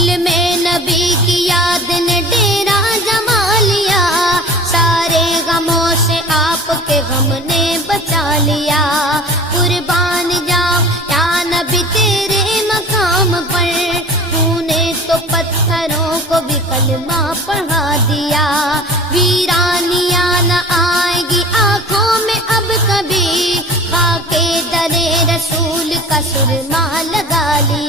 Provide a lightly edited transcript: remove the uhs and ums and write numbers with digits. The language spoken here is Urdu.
دل میں نبی کی یاد نے ڈیرا جما لیا، سارے غموں سے آپ کے غم نے بچا لیا۔ قربان جاؤ یا نبی تیرے مقام پر، تو نے تو پتھروں کو بھی کلمہ پڑھا دیا۔ ویرانیاں نہ آئے گی آنکھوں میں اب کبھی، خاک در رسول کا سرما لگا لیا۔